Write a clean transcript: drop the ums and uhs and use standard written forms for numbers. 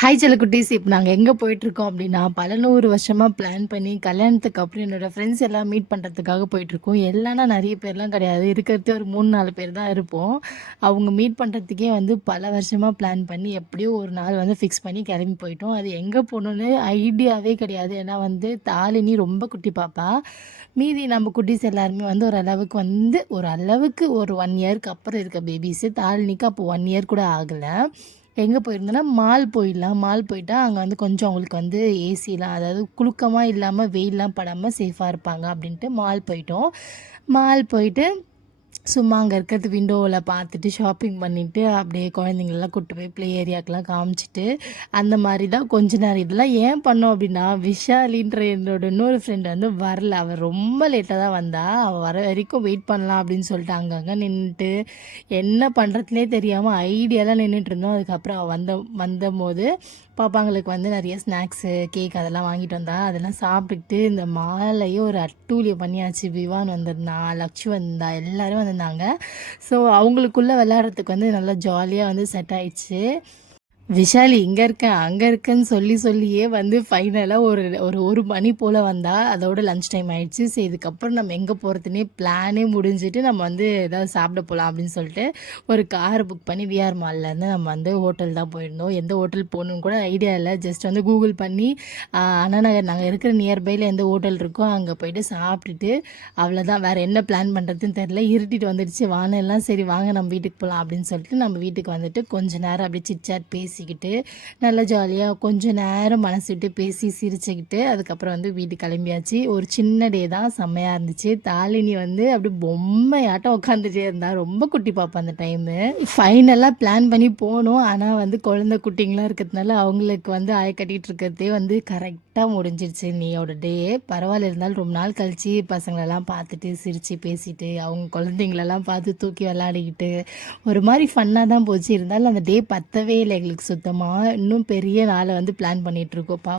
Hi செல்லக்குட்டீஸ். இப்போ நாங்கள் எங்கே போயிட்டுருக்கோம் அப்படின்னா, பல 100 வருஷமாக பிளான் பண்ணி கல்யாணத்துக்கு அப்புறம் என்னோடய ஃப்ரெண்ட்ஸ் எல்லாம் மீட் பண்ணுறதுக்காக போயிட்டுருக்கோம். எல்லாம்னா நிறைய பேர்லாம் கிடையாது. இருக்கிறதே ஒரு 3, 4 பேர் தான் இருப்போம். அவங்க மீட் பண்ணுறதுக்கே வந்து பல வருஷமாக பிளான் பண்ணி எப்படியோ ஒரு நாள் வந்து ஃபிக்ஸ் பண்ணி கிளம்பி போயிட்டோம். அது எங்கே போகணுன்னு ஐடியாவே கிடையாது. ஏன்னா வந்து தாலினி ரொம்ப குட்டி பாப்பா. மீதி நம்ம குட்டீஸ் எல்லாருமே வந்து ஓரளவுக்கு ஒரு 1 இயருக்கு அப்புறம் இருக்க பேபிஸு. தாலினிக்கு அப்போ 1 இயர் கூட ஆகலை. எங்கே போயிருந்தோன்னா, மால் போயிடலாம். மால் போயிட்டா அங்கே வந்து கொஞ்சம் அவங்களுக்கு வந்து ஏசிலாம், அதாவது குளுக்கமா இல்லாமல் வெயில்லாம் படாமல் சேஃபாக இருப்பாங்க அப்படின்ட்டு மால் போயிட்டோம். மால் போயிட்டு சும்மா அங்கே இருக்கிறது விண்டோவில் பார்த்துட்டு ஷாப்பிங் பண்ணிவிட்டு அப்படியே குழந்தைங்களெல்லாம் கூப்பிட்டு போய் ப்ளே ஏரியாக்கெலாம் காமிச்சிட்டு அந்த மாதிரி தான் கொஞ்ச நேரம். இதெல்லாம் ஏன் பண்ணோம் அப்படின்னா, விஷாலின்ற என்னோட இன்னொரு ஃப்ரெண்டு வந்து வரல. அவள் ரொம்ப லேட்டாக தான் வந்தா. அவள் வர வரைக்கும் வெயிட் பண்ணலாம் அப்படின்னு சொல்லிட்டு அங்கங்கே நின்றுட்டு என்ன பண்ணுறதுனே தெரியாமல் ஐடியாலாம் நின்றுட்டு இருந்தோம். அதுக்கப்புறம் அவள் வந்தபோது பாப்பாங்களுக்கு வந்து நிறைய ஸ்நாக்ஸு, கேக் அதெல்லாம் வாங்கிட்டு வந்தா. அதெல்லாம் சாப்பிட்டுக்கிட்டு இந்த மாலையே ஒரு அட்டூழியம் பண்ணியாச்சு. விவான் வந்திருந்தான், லக்ஷு வந்தா, எல்லோரும் வந்திருந்தாங்க. ஸோ அவங்களுக்குள்ளே விளையாடுறதுக்கு வந்து நல்லா ஜாலியாக வந்து செட் ஆயிடுச்சு. விஷாலி இங்கே இருக்கேன் அங்கே இருக்கேன்னு சொல்லியே வந்து ஃபைனலாக ஒரு மணி போல் வந்தால் அதோட லன்ச் டைம் ஆகிடுச்சு. சரி இதுக்கப்புறம் நம்ம எங்கே போகிறதுனே பிளானே முடிஞ்சுட்டு நம்ம வந்து ஏதாவது சாப்பிட போகலாம் அப்படின்னு சொல்லிட்டு ஒரு கார் புக் பண்ணி விஆர் மால்லேருந்து நம்ம வந்து ஹோட்டல் தான் போயிருந்தோம். எந்த ஹோட்டல் போகணுன்னு கூட ஐடியா இல்லை. ஜஸ்ட் வந்து கூகுள் பண்ணி அண்ணா நகர் நாங்கள் இருக்கிற நியர்பையில் எந்த ஹோட்டல் இருக்கோ அங்கே போய்ட்டு சாப்பிட்டுட்டு அவ்வளோதான். வேறு என்ன பிளான் பண்ணுறதுன்னு தெரில. இருட்டிட்டு வந்துடுச்சு. வானெல்லாம் சரி வாங்க நம்ம வீட்டுக்கு போகலாம் அப்படின்னு சொல்லிட்டு நம்ம வீட்டுக்கு வந்துட்டு கொஞ்ச நேரம் அப்படியே சிட்சாட் பேசிக்கிட்டு நல்லா ஜாலியாக கொஞ்சம் நேரம் மனசு விட்டு பேசி சிரிச்சுக்கிட்டு அதுக்கப்புறம் வந்து வீட்டுக்கு கிளம்பியாச்சு. ஒரு சின்ன டே தான், செம்மையாக இருந்துச்சு. தாலினி வந்து அப்படி பொம்மையாட்டம் உட்காந்துட்டே இருந்தா. ரொம்ப குட்டி பாப்பா அந்த டைமு. ஃபைனலாக பிளான் பண்ணி போனோம். ஆனால் வந்து குழந்தை குட்டிங்களாம் இருக்கிறதுனால அவங்களுக்கு வந்து கட்டிகிட்டு இருக்கிறதே வந்து கரெக்டாக முடிஞ்சிருச்சு நீயோட டே. பரவாயில்ல, இருந்தாலும் ரொம்ப நாள் கழித்து பசங்களெல்லாம் பார்த்துட்டு சிரித்து பேசிட்டு அவங்க குழந்தைங்களெல்லாம் பார்த்து தூக்கி விளாடிக்கிட்டு ஒரு மாதிரி ஃபன்னாக தான் போச்சு. இருந்தாலும் அந்த டே பத்தவே இல்லை எங்களுக்கு சுத்தமாக. இன்னும் பெரிய நாளை வந்து பிளான் பண்ணிகிட்ருக்கோம்ப்பா.